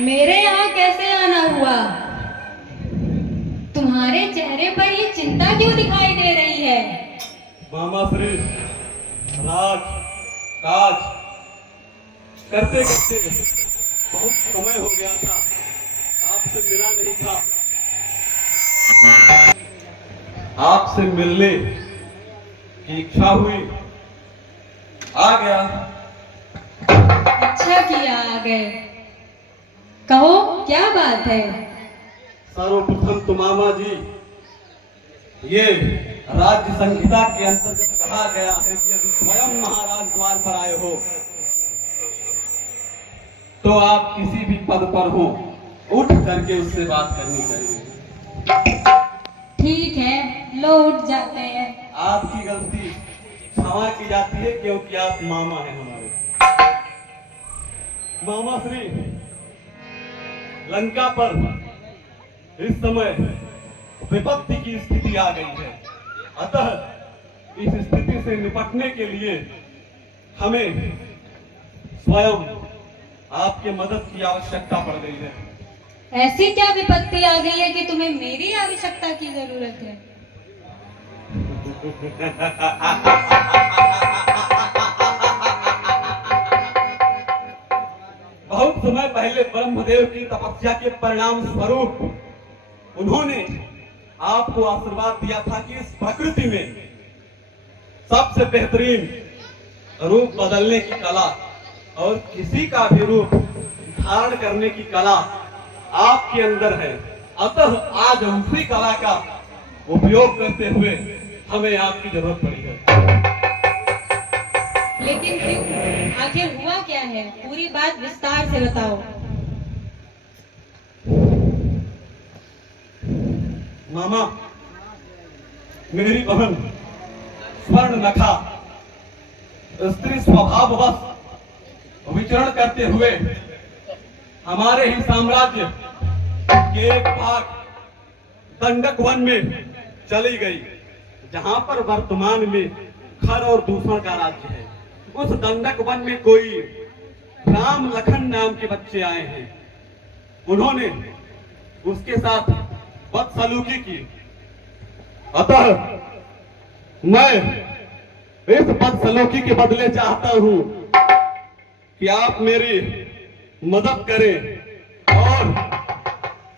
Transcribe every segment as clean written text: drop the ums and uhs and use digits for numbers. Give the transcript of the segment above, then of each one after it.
मेरे यहाँ कैसे आना हुआ? तुम्हारे चेहरे पर ये चिंता क्यों दिखाई दे रही है? मामा श्री राज काज करते करते बहुत समय हो गया था, आपसे मिला नहीं था। आपसे मिलने की इच्छा हुई, आ गया। अच्छा किया आ गए। कहो क्या बात है? सर्वप्रथम तो मामा जी, ये राज्य संहिता के अंतर्गत कहा गया है कि यदि स्वयं महाराज द्वार पर आए हो तो आप किसी भी पद पर हो, उठ करके उससे बात करनी चाहिए। ठीक है, लो उठ जाते हैं। आपकी गलती क्षमा की जाती है क्योंकि आप मामा हैं हमारे। मामा श्री, लंका पर इस समय विपत्ति की स्थिति आ गई है, अतः इस स्थिति से निपटने के लिए हमें स्वयं आपके मदद की आवश्यकता पड़ गई है। ऐसी क्या विपत्ति आ गई है कि तुम्हें मेरी आवश्यकता की जरूरत है? बहुत समय पहले ब्रह्मदेव की तपस्या के परिणाम स्वरूप उन्होंने आपको आशीर्वाद दिया था कि इस प्रकृति में सबसे बेहतरीन रूप बदलने की कला और किसी का भी रूप धारण करने की कला आपके अंदर है, अतः आज उसी कला का उपयोग करते हुए हमें आपकी जरूरत पड़ी है। लेकिन क्यों? आखिर हुआ क्या है? पूरी बात विस्तार से बताओ। मामा, मेरी बहन स्वर्णनखा स्त्री स्वभाववश विचरण करते हुए हमारे ही साम्राज्य के एक भाग दंडक वन में चली गई, जहां पर वर्तमान में खर और दूषण का राज्य है। उस दंडक वन में कोई राम लखन नाम के बच्चे आए हैं, उन्होंने उसके साथ बदसलूकी की, अतः मैं इस बदसलूकी के बदले चाहता हूं कि आप मेरी मदद करें और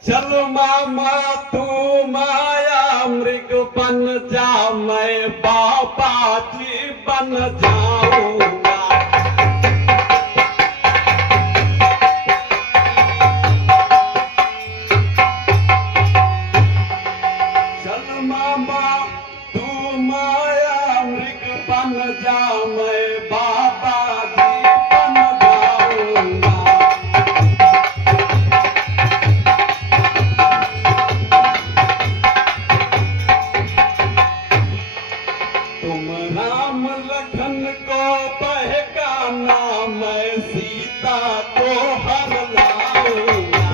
चलो मामा तू माया मृग बन जा, मैं बाबा जी बन जाऊंगा। चल मामा तू माया मृग बन जा, मैं बाबा जी बन जाऊंगा। तुम राम लखन को बहकाना, मैं सीता को हर लाऊंगा।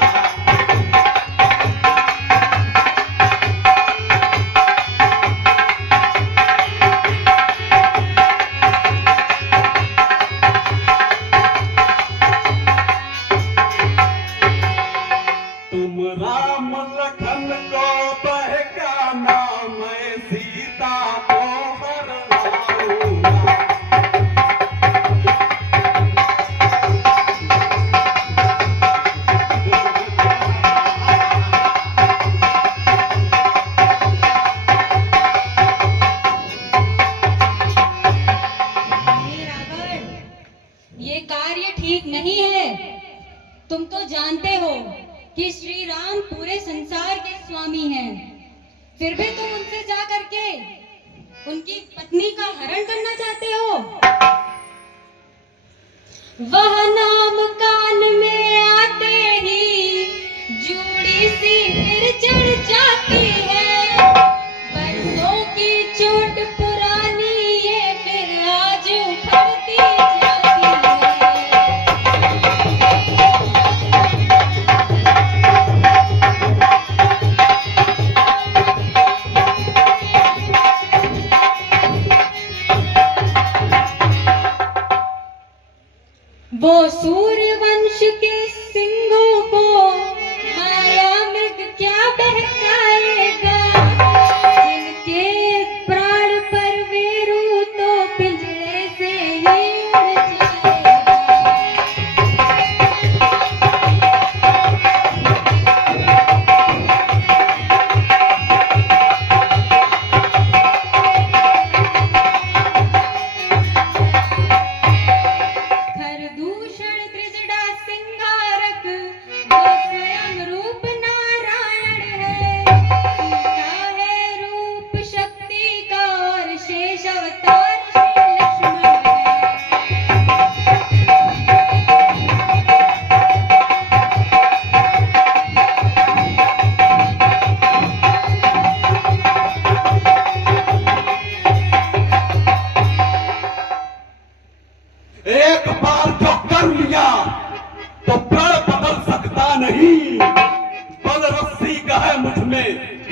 तुम राम लखन को बहकाना, मैं सीता को हर लाऊंगा। हे रावण, ये कार्य ठीक नहीं है। तुम तो जानते हो कि श्री राम पूरे संसार के स्वामी हैं, फिर भी तुम उनसे जा करके उनकी पत्नी का हरण करना चाहते हो। वह नाम कान में आते ही जूड़ी सी फिर चढ़ जाती है। बरसों की चोट पुरानी ये फिर आज उखड़ती जाती है। वो सूर्यवंश के सिंहों को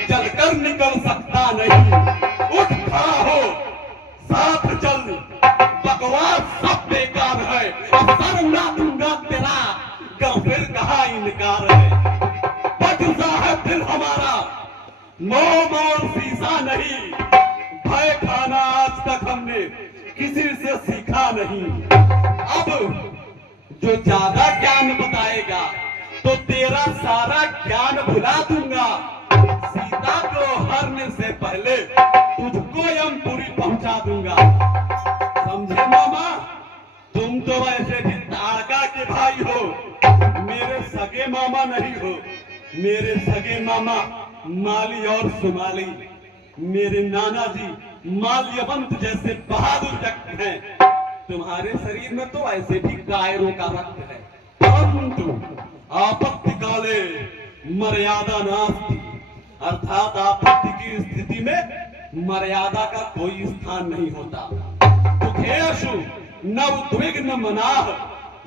चलकर निकल सकता नहीं। उठ खड़ा हो, साथ चल, बकवास सब बेकार है, और सर ना दूंगा तेरा, फिर कहा इनकार है। बचता है दिल हमारा, मोम और शीशा नहीं, भय खाना आज तक हमने किसी से सीखा नहीं। अब जो ज्यादा ज्ञान बताएगा तो तेरा सारा ज्ञान भुला दूंगा। सीता को हरने से पहले तुझको यमपुरी पहुंचा दूंगा। समझे मामा? तुम तो वैसे भी ताड़का के भाई हो, मेरे सगे मामा नहीं हो। मेरे सगे मामा माली और सुमाली, मेरे नाना जी माल्यवंत जैसे बहादुर व्यक्ति हैं। तुम्हारे शरीर में तो ऐसे भी कायरों का रक्त है, परंतु आपत्ति काले मर्यादा नास्ति, अर्थात आपत्ति की स्थिति में मर्यादा का कोई स्थान नहीं होता। दुखेषु न उद्विग्न मनाः,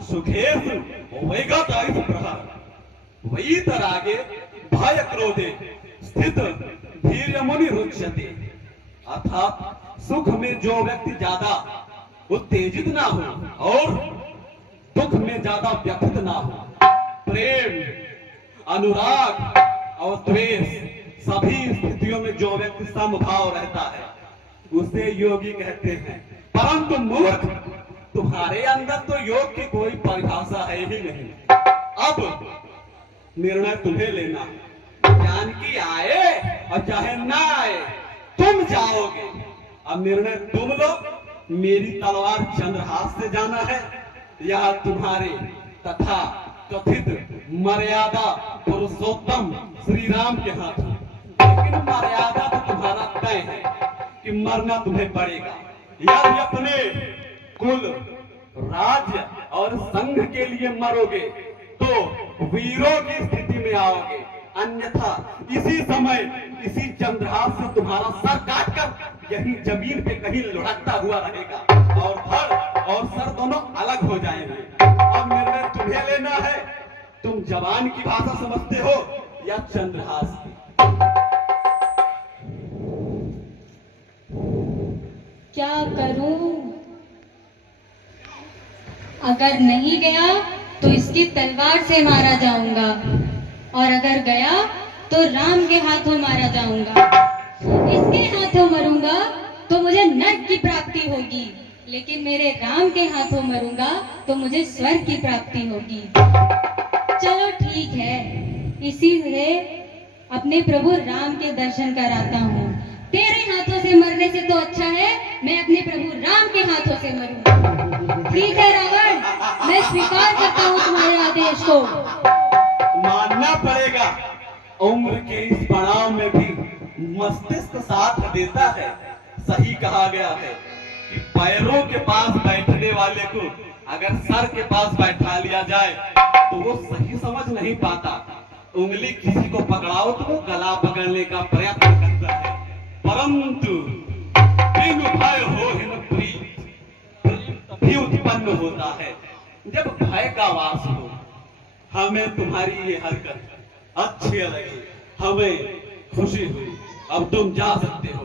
सुखेषु विगत प्रहर, वैतरागे भय क्रोधे स्थित धीर्य मुनि रुच्यते। अर्थात सुख में जो व्यक्ति ज्यादा उत्तेजित ना हो और दुख में ज्यादा व्यथित ना हो, प्रेम, अनुराग और द्वेष सभी स्थितियों में जो व्यक्ति समभाव रहता है उसे योगी कहते हैं। परंतु मूर्ख, तुम्हारे अंदर तो योग की कोई परिभाषा है ही नहीं। अब निर्णय तुम्हें लेना है, जानकी आए और चाहे ना आए तुम जाओगे। अब निर्णय तुम लो, मेरी तलवार चंद्रहास से जाना है या तुम्हारे तथा कथित मर्यादा पुरुषोत्तम श्री राम के हाथ। लेकिन मर्यादा तो तुम्हारा तय है कि मरना तुम्हें पड़ेगा। यदि अपने कुल, राज्य और संघ के लिए मरोगे तो वीरों की स्थिति में आओगे, अन्यथा इसी समय इसी चंद्रहास से तुम्हारा सर काटकर यही जमीन पे कहीं लुढ़कता हुआ रहेगा और धड़ और सर दोनों अलग हो जाएंगे। अब निर्णय तुम्हें लेना है, तुम जवान की भाषा समझते हो या चंद्रहास की? क्या करूं? अगर नहीं गया तो इसकी तलवार से मारा जाऊंगा, और अगर गया तो राम के हाथों मारा जाऊंगा। इसके हाथों मरूंगा तो मुझे नर्क की प्राप्ति होगी, लेकिन मेरे राम के हाथों मरूंगा तो मुझे स्वर्ग की प्राप्ति होगी। चलो ठीक है, इसी से अपने प्रभु राम के दर्शन कराता हूँ। तेरे हाथों से मरने से तो अच्छा है मैं अपने प्रभु राम के हाथों से मरूं। ठीक है रावण, मैं स्वीकार करता हूँ तुम्हारे आदेश को। मानना पड़ेगा, उम्र के इस पड़ाव में भी मस्तिष्क साथ देता है। सही कहा गया है कि पैरों के पास बैठने वाले को अगर सर के पास बैठा लिया जाए तो वो सही समझ नहीं पाता। उंगली किसी को पकड़ाओ तो वो गला पकड़ने का प्रयत्न करता है, परंतु बिन भय हो हिन प्रीत भी उत्पन्न होता है जब भय का वास हो। हमें तुम्हारी ये हरकत अच्छी लगी, हमें खुशी हुई। अब तुम जा सकते हो।